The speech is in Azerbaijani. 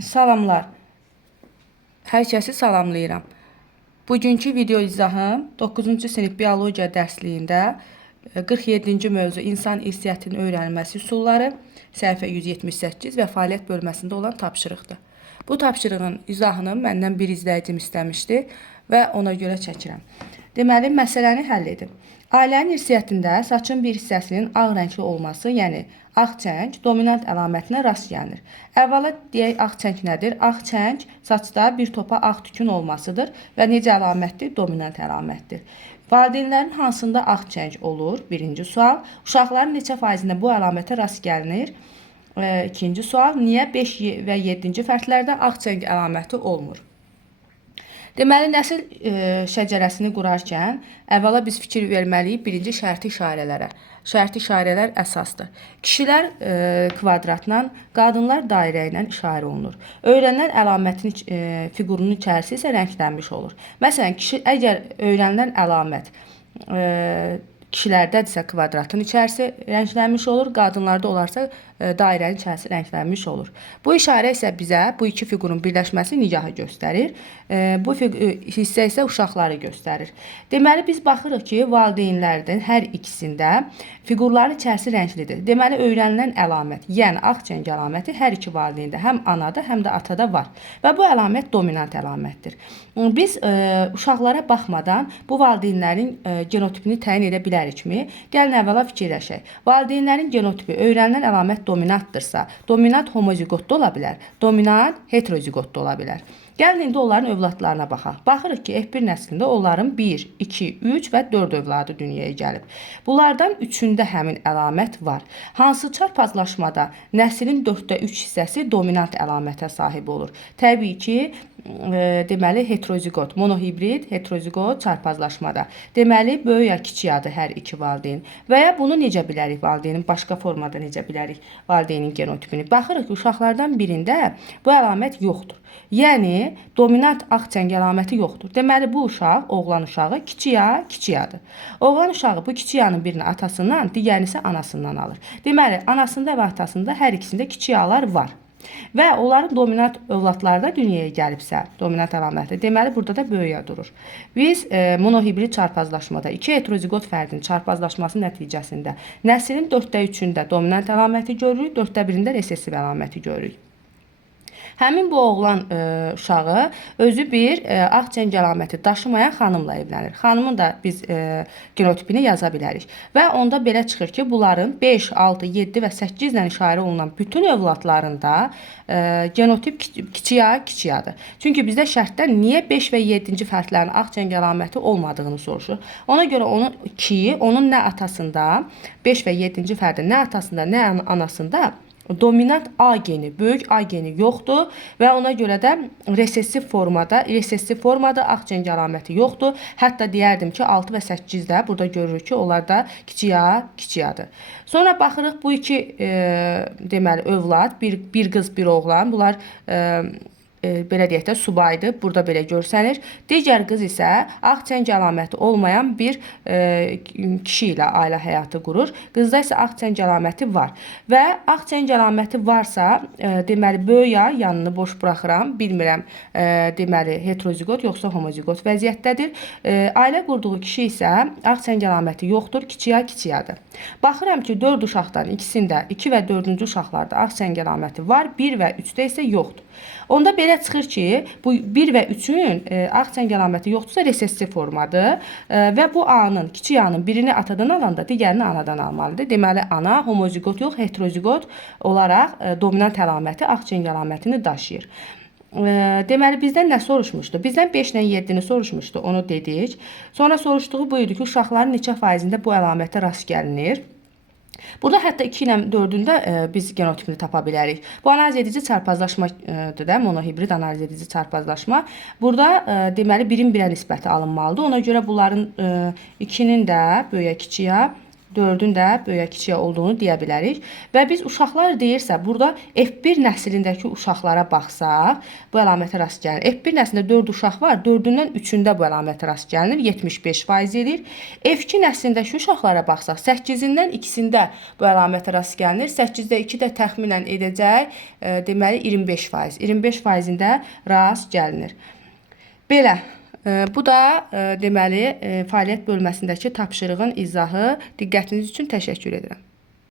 Salamlar. Hər kəsi salamlayıram. Bugünkü video izahım 9-cu sinif biologiya dərsliyində 47-ci mövzu insan irsiyyatının öyrənilməsi üsulları, səhifə 178 və fəaliyyət bölməsində olan tapşırıqdır. Bu tapşırığın izahını məndən bir izləyicim istəmişdi və ona görə çəkirəm. Deməli, məsələni həll edin. Ailənin irsiyyətində saçın bir hissəsinin ağ rəngli olması, yəni ağ çəng dominant əlamətinə rast gəlinir. Əvvəla deyək, ağ çəng nədir? Ağ çəng saçda bir topa ağ tükün olmasıdır və necə əlamətdir? Dominant əlamətdir. Valideynlərin hansında ağ çəng olur? Birinci sual. Uşaqların neçə faizində bu əlamətə rast gəlinir? İkinci sual. Niyə 5 və 7-ci fərdlərdə ağ çəng əlaməti olmur? Deməli, nəsil şəcərəsini qurarkən əvvəla biz fikir verməliyik birinci şərti işarələrə. Şərti işarələr əsasdır. Kişilər kvadratla, qadınlar dairə ilə işarə olunur. Öyrənilən əlamətin fiqurunun içərisi isə rənglənmiş olur. Məsələn, əgər öyrənilən əlamət kişilərdədirsə kvadratın içərisi rənglənmiş olur, qadınlarda olarsa dairənin içərisi rənglənmiş olur. Bu işarə isə bizə bu iki fiqurun birləşməsi nigahı göstərir. Bu hissə isə uşaqları göstərir. Deməli, biz baxırıq ki, valideynlərdən hər ikisində fiqurların içərisi rənglidir. Deməli, öyrənilən əlamət, yəni ağ çəng əlaməti hər iki valideyndə, həm anada, həm də atada var. Və bu əlamət dominant əlamətdir. Biz uşaqlara baxmadan bu valideynlərin genotipini təyin edə bilərikmi? Gəlin əvvəla fikirləşək. Valideynlərin genotipi öyrənilən əlamət dominantdırsa, dominant homozigotda ola bilər, dominant heterozigotda ola bilər. Gəlin indi onların övladlarına baxaq. Baxırıq ki, F1 nəslində onların 1, 2, 3 və 4 övladı dünyaya gəlib. Bunlardan 3-ündə həmin əlamət var. Hansı çarpazlaşmada nəslin 4də 3 hissəsi dominant əlamətə sahib olur? Təbii ki, deməli heterozigot, monohibrid heterozigot çarpazlaşmada. Deməli, böyük ya kiçik adı hər iki valideyn. Və ya bunu necə bilərik valideynin? Başqa formada necə bilərik valideynin genotipini? Baxırıq ki, uşaqlardan birində bu əlamət yoxdur. Yəni, dominant ağ çəng əlaməti yoxdur. Deməli, bu uşaq, oğlan uşağı kiçik ya, kiçik adı. Oğlan uşağı bu kiçik yanın birini atasından, digərini isə anasından alır. Deməli, anasında və atasında hər ikisində kiçik alar var. Və onların dominant övladları da dünyaya gəlibsə, dominant əlamətli. Deməli, burada da böyüyə durur. Biz monohibrid çarpazlaşmada iki heterozigot fərdin çarpazlaşması nəticəsində nəslin 4də 3-ündə dominant əlaməti görürük, 4də 1-də resessiv əlaməti görürük. Həmin bu oğlan uşağı özü bir ağ çəng əlaməti daşımayan xanımla evlənir. Xanımın da biz genotipini yaza bilərik. Və onda belə çıxır ki, bunların 5, 6, 7 və 8 ilə işarə olunan bütün övladlarında genotip kiçik adı. Çünki bizdə şərtdən niyə 5 və 7-ci fərdlərin ağ çəng əlaməti olmadığını soruşur. Ona görə onun nə atasında, 5 və 7-ci fərdin nə atasında, nə anasında dominant A geni, böyük A geni yoxdur və ona görə də resessiv formada ağ çəng əlaməti yoxdur. Hətta deyərdim ki, 6 və 8-də burada görürük ki, onlar da kiçik A, kiçik adı. Sonra baxırıq bu iki deməli övlad, bir qız, bir oğlan. Bunlar belə deyək də subaydır. Burada belə görsənir. Digər qız isə ağ çəng əlaməti olmayan bir kişi ilə ailə həyatı qurur. Qızda isə ağ çəng əlaməti var. Və ağ çəng əlaməti varsa, deməli böyüyə yanını boş buraxıram. Bilmirəm, deməli heterozigot yoxsa homozigot vəziyyətdədir. Ailə qurduğu kişi isə ağ çəng əlaməti yoxdur, kiçik adı. Baxıram ki, 4 uşaqdan ikisində 2 və 4-cü uşaqlarda ağ çəng əlaməti var, 1 və 3-də isə yoxdur. Onda belə çıxır ki, bu 1 və 3-ün ağ çəng əlaməti yoxdursa resessiv formadır və bu A-nın, kiçik A-nın birini atadan alanda digərini anadan almalıdır. Deməli, ana homozigot yox, heterozigot olaraq dominant əlaməti ağ çəng əlamətini daşıyır. Deməli, bizdən nə soruşmuşdu? Bizdən 5 ilə 7-ni soruşmuşdu, onu dedik. Sonra soruşduğu bu idi ki, uşaqların neçə faizində bu əlamətə rast gəlinir? Burada hətta 2 ilə 4-ündə biz genotipini tapa bilərik. Bu analiz edici çarpazlaşmadır da, monohibrid analiz edici çarpazlaşma. Burada deməli 1-in 1-ə nisbəti alınmalıdır. Ona görə bunların 2-nin də böyüyə kiçiyə, 4-ün də böyük kiçiyə olduğunu deyə bilərik. Və biz uşaqlar deyirsə, burada F1 nəslindəki uşaqlara baxsaq, bu əlamətə rast gəlinir. F1 nəslində 4 uşaq var, 4-ündən 3-ündə bu əlamətə rast gəlinir, 75% edir. F2 nəslindəki uşaqlara baxsaq, 8-dən 2-sində bu əlamətə rast gəlinir, 8-də 2 də təxminən edəcək, deməli 25%. 25%-də rast gəlinir. Belə. Bu da deməli fəaliyyət bölməsindəki tapşırığın izahı. Diqqətiniz üçün təşəkkür edirəm.